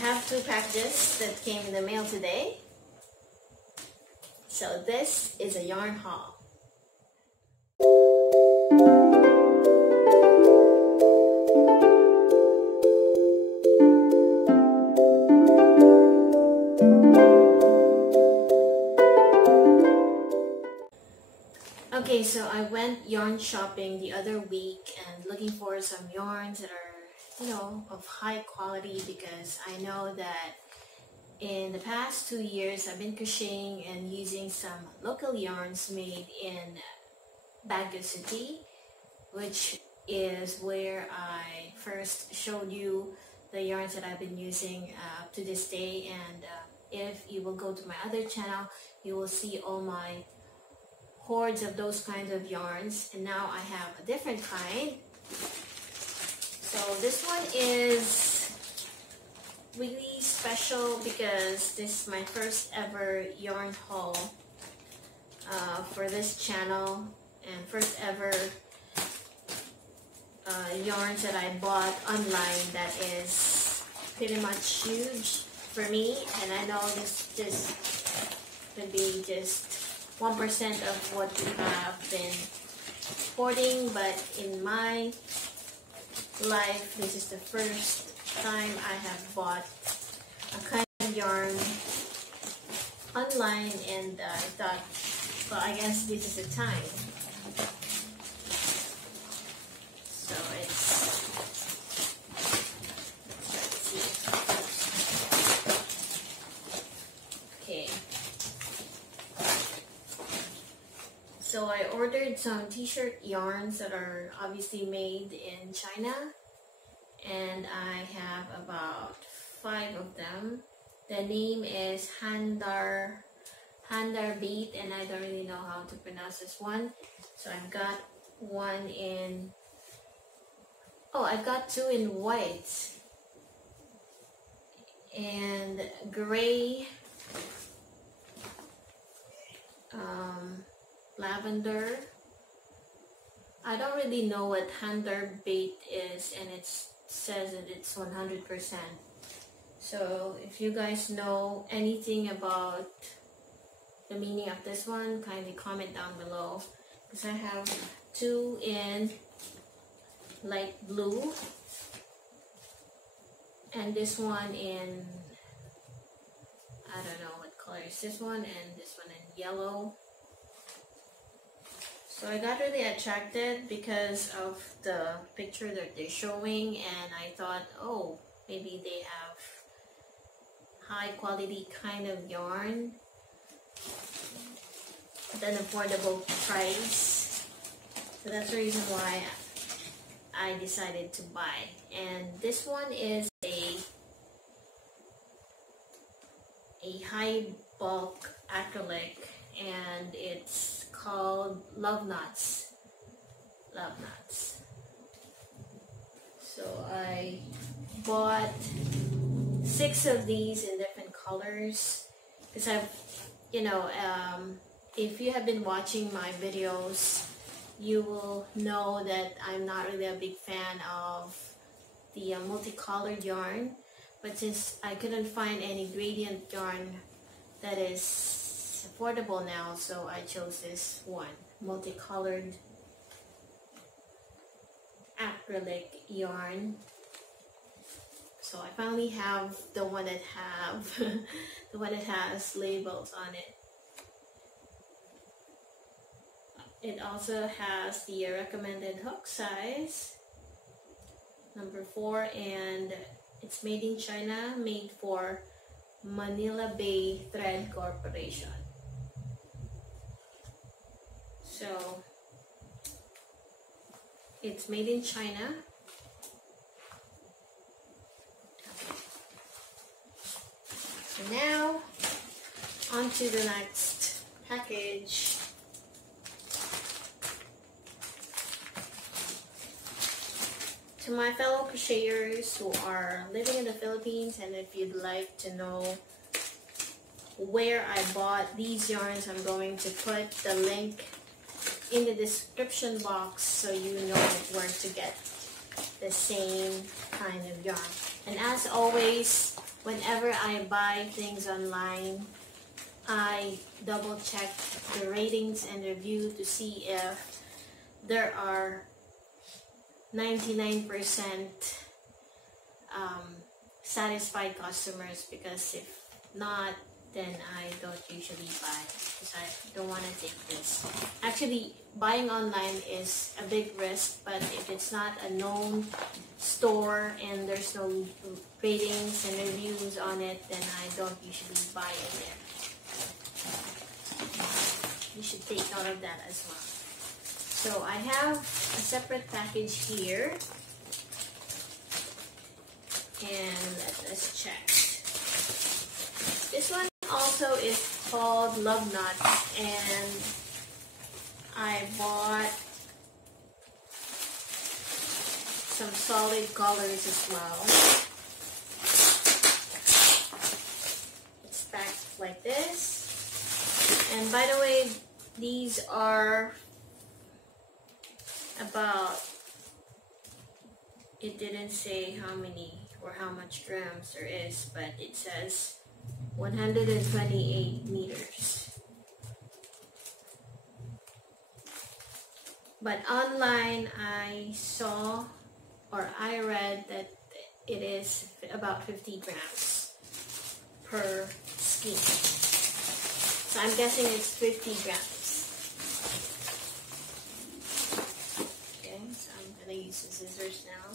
have two packages that came in the mail today. So this is a yarn haul. Okay, so I went yarn shopping the other week and looking for some yarns that are, of high quality, because I know that in the past 2 years I've been crocheting and using some local yarns made in Baguio City, which is where I first showed you the yarns that I've been using up to this day. And if you will go to my other channel, you will see all my hordes of those kinds of yarns, and now I have a different kind. So this one is really special because this is my first ever yarn haul for this channel, and first ever yarns that I bought online that is pretty much huge for me. And I know this could be just 1% of what we have been hoarding, but in my life, this is the first time I have bought a kind of yarn online, and I thought, well, I guess this is the time. So let's see. Okay. So I ordered some t-shirt yarns that are obviously made in China, and I have about 5 of them. The name is Handar Beat, and I don't really know how to pronounce this one. So I've got one in, I've got 2 in white and gray, lavender. I don't really know what Handar Bait is, and it says that it's 100%. So if you guys know anything about the meaning of this one, kindly comment down below, because I have 2 in light blue and this one in, I don't know what color is this one, and this one in yellow. So I got really attracted because of the picture that they're showing, and I thought, oh, maybe they have high quality kind of yarn at an affordable price. So that's the reason why I decided to buy. And this one is a high bulk acrylic, and it's called Love Knots. So I bought 6 of these in different colors because if you have been watching my videos, you will know that I'm not really a big fan of the multicolored yarn, but since I couldn't find any gradient yarn that is affordable now, so I chose this one, multicolored acrylic yarn. So I finally have the one that has labels on it. It also has the recommended hook size, number 4, and it's made in China, made for Manila Bay Thread Corporation. So it's made in China. So now on to the next package. To my fellow crocheters who are living in the Philippines, and if you'd like to know where I bought these yarns, I'm going to put the link in the description box so you know where to get the same kind of yarn. And as always, whenever I buy things online, I double check the ratings and review to see if there are 99% satisfied customers, because if not, then I don't usually buy because I don't want to take this. Actually, buying online is a big risk, but if it's not a known store and there's no ratings and reviews on it, then I don't usually buy it there. You should take note of that as well. So I have a separate package here, and let us check. This one also is called Love Nut, and I bought some solid colors as well. It's packed like this. And by the way, these are about, it didn't say how many or how much grams there is, but it says 128 meters. But online I saw, or I read, that it is about 50 grams per skein. So I'm guessing it's 50 grams. Okay, so I'm gonna use the scissors now.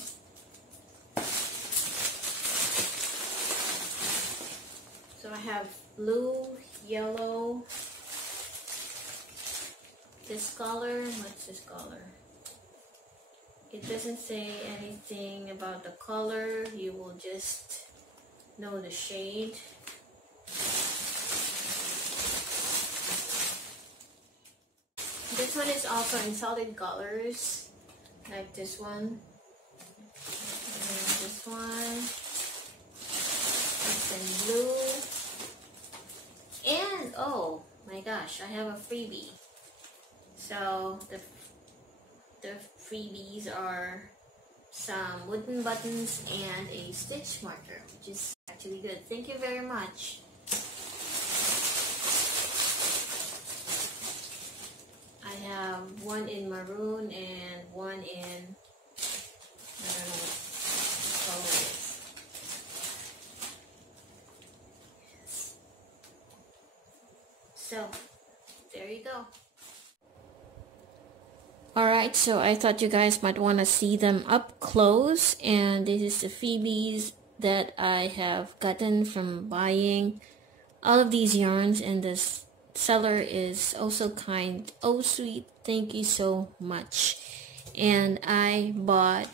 So I have blue, yellow, this color. What's this color? It doesn't say anything about the color. You will just know the shade. This one is also in solid colors, like this one. And this one is in blue. And oh my gosh, I have a freebie. So the freebies are some wooden buttons and a stitch marker, which is actually good. Thank you very much. I have one in maroon and one in, I don't know what color it is. Yes. So, there you go. Alright, so I thought you guys might want to see them up close, and this is the freebies that I have gotten from buying all of these yarns, and this seller is also kind. Oh sweet, thank you so much. And I bought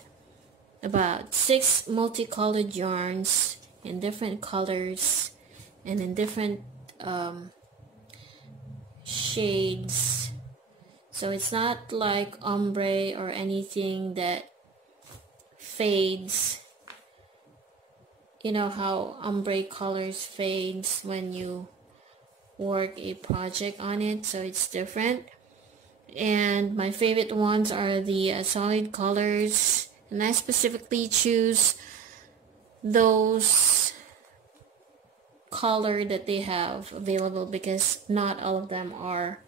about 6 multicolored yarns in different colors and in different shades. So it's not like ombre or anything that fades. You know how ombre colors fades when you work a project on it, so it's different. And my favorite ones are the solid colors, and I specifically choose those color that they have available because not all of them are.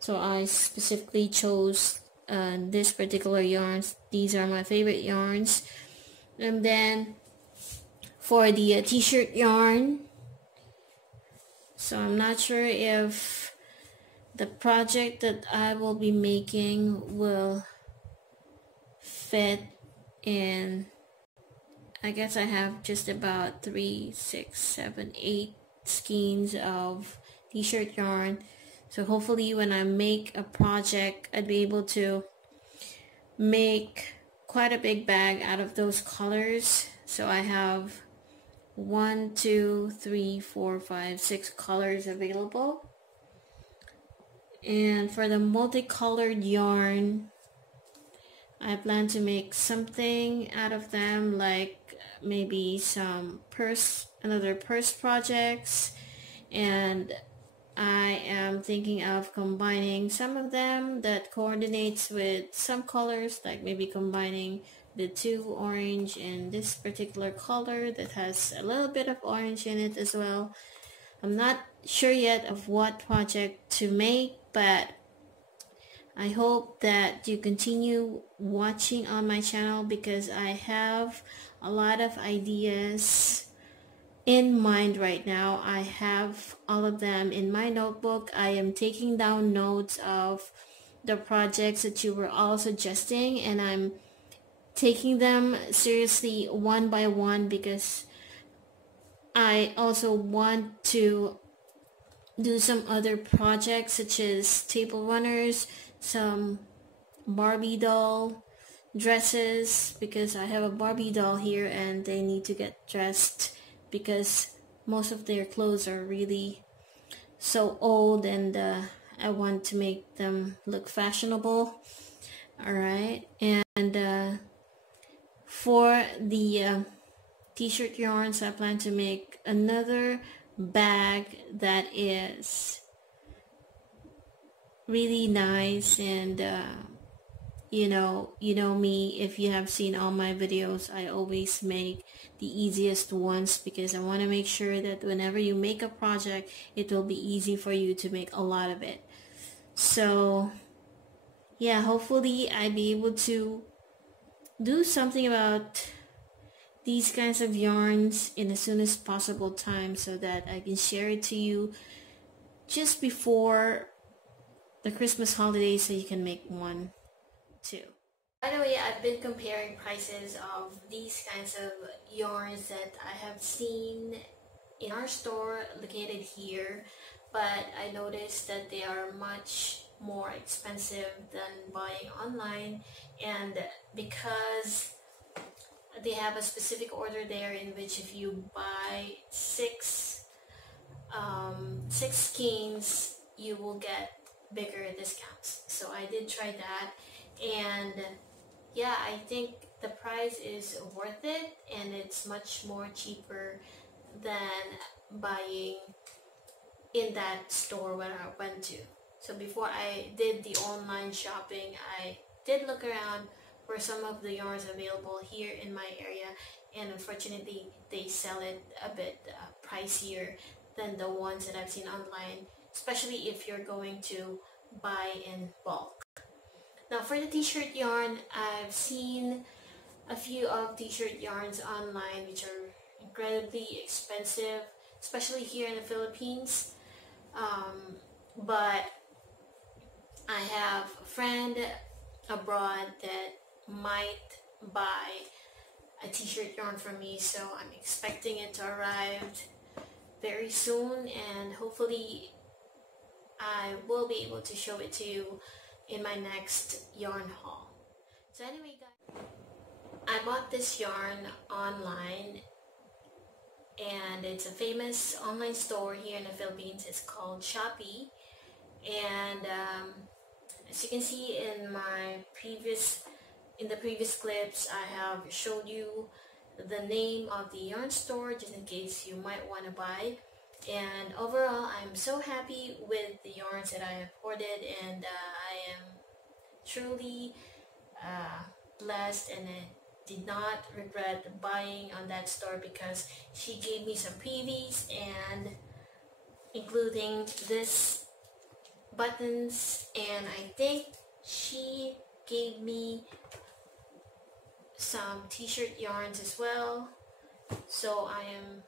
So I specifically chose this particular yarns. These are my favorite yarns. And then for the t-shirt yarn, so I'm not sure if the project that I will be making will fit in. I guess I have just about 3, 6, 7, 8 skeins of t-shirt yarn. So hopefully when I make a project, I'd be able to make quite a big bag out of those colors. So I have 1, 2, 3, 4, 5, 6 colors available. And for the multicolored yarn, I plan to make something out of them, like maybe some another purse projects, and I am thinking of combining some of them that coordinates with some colors, like maybe combining the two orange and this particular color that has a little bit of orange in it as well. I'm not sure yet of what project to make, but I hope that you continue watching on my channel because I have a lot of ideas in mind right now. I have all of them in my notebook. I am taking down notes of the projects that you were all suggesting, and I'm taking them seriously one by one because I also want to do some other projects such as table runners, some Barbie doll dresses, because I have a Barbie doll here and they need to get dressed because most of their clothes are really so old, and I want to make them look fashionable. Alright, and for the t-shirt yarns, I plan to make another bag that is really nice, and you know me, if you have seen all my videos, I always make the easiest ones because I want to make sure that whenever you make a project, it will be easy for you to make a lot of it. So yeah, hopefully I'll be able to do something about these kinds of yarns in as soon as possible time so that I can share it to you just before the Christmas holidays so you can make one too. By the way, I've been comparing prices of these kinds of yarns that I have seen in our store located here, but I noticed that they are much more expensive than buying online, and because they have a specific order there in which if you buy six skeins, you will get bigger discounts. So I did try that, and yeah, I think the price is worth it, and it's much more cheaper than buying in that store where I went to. So before I did the online shopping, I did look around for some of the yarns available here in my area, and unfortunately they sell it a bit pricier than the ones that I've seen online, especially if you're going to buy in bulk. Now for the t-shirt yarn, I've seen a few of t-shirt yarns online which are incredibly expensive, especially here in the Philippines, but I have a friend abroad that might buy a t-shirt yarn from me, so I'm expecting it to arrive very soon, and hopefully I will be able to show it to you in my next yarn haul. So anyway guys, I bought this yarn online, and it's a famous online store here in the Philippines. It's called Shopee, and as you can see in the previous clips, I have showed you the name of the yarn store just in case you might want to buy. And overall, I'm so happy with the yarns that I have ordered, and I am truly blessed, and I did not regret buying on that store because she gave me some freebies, and including this buttons, and I think she gave me some t-shirt yarns as well. So I am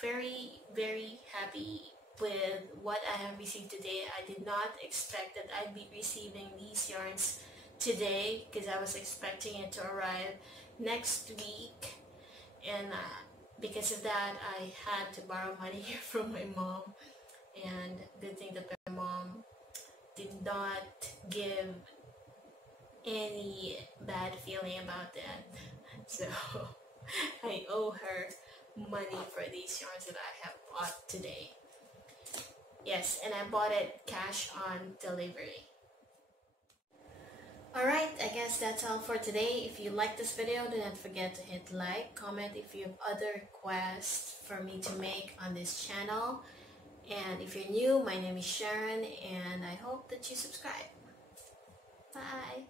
very happy with what I have received today. I did not expect that I'd be receiving these yarns today because I was expecting it to arrive next week, and because of that I had to borrow money from my mom, and good thing that my mom did not give any bad feeling about that. So I owe her money for these yarns that I have bought today. Yes, and I bought it cash on delivery. Alright, I guess that's all for today. If you like this video, do not forget to hit like, comment if you have other requests for me to make on this channel. And if you're new, my name is Sharon, and I hope that you subscribe. Bye!